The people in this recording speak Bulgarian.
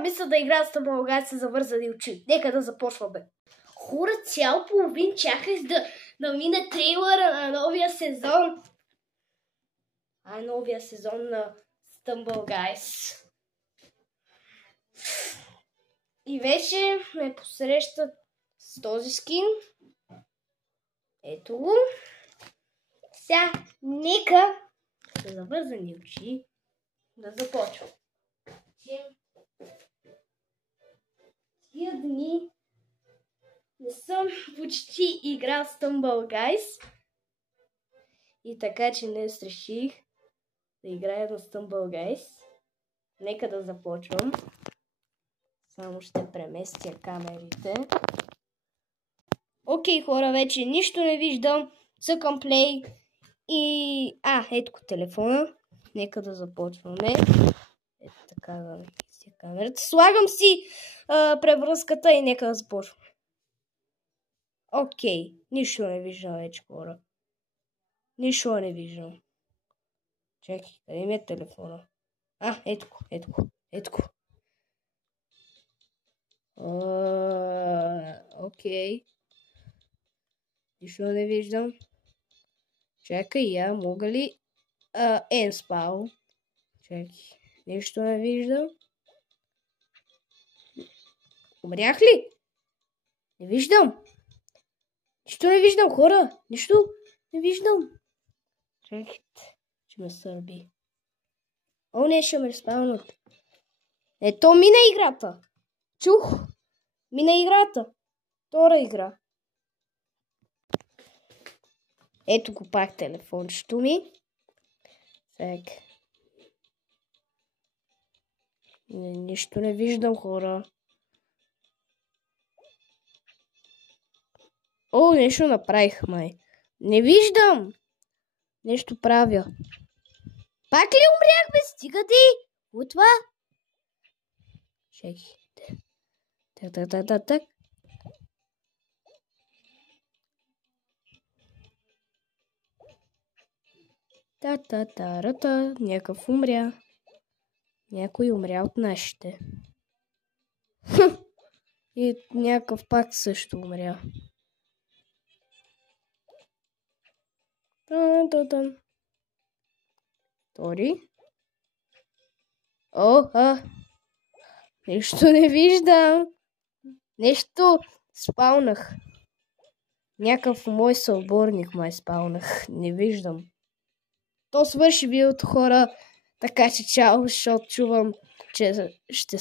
мисля да играят с Тъмбългайс с завързани очи. Нека да започваме. Хора, цял половин чаках да мине трейлъра на новия сезон. Новия сезон на Тъмбългайс. И вече ме посрещат с този скин. Ето го. Сега, нека с завързани очи да започвам. Тия дни не съм почти играл с Тъмбългайс. И така, че днес реших да играя с Тъмбългайс. Нека да започвам. Само ще преместя камерите. Окей, хора, вече нищо не виждам. Цъкам плей. И... ето телефона. Нека да започваме. Ето така да наместя камерата. Слагам си превръзката и нека да започваме. Окей, нищо не виждам вече, хора. Нищо не виждам. Чакай, къде ми е телефона? Ето го. Окей. Нищо не виждам. Чакай, мога ли? Енспал. Чакай, нищо не виждам. Умрях ли? Не виждам. Нищо не виждам, хора. Нищо не виждам. Чакайте, че ме сърби. Не, ще ме респаунат. Ето мина играта. Чух. Мина играта. Втора игра. Ето го пак телефончето ми. Сега. Нищо не виждам, хора. Нещо направих, май. Не виждам. Нещо правя. Пак ли умрях, бе? Стига ти! От това? Чакайте. Так. Та-та-та-рата. Някакъв умря. Някой умря от нашите. И някакъв пак също умря. Тори. Нищо не виждам. Нещо спалнах. Някакъв мой съотборник май спалнах. Не виждам. То свърши видеото, хора. Така че чао, защото чувам, че ще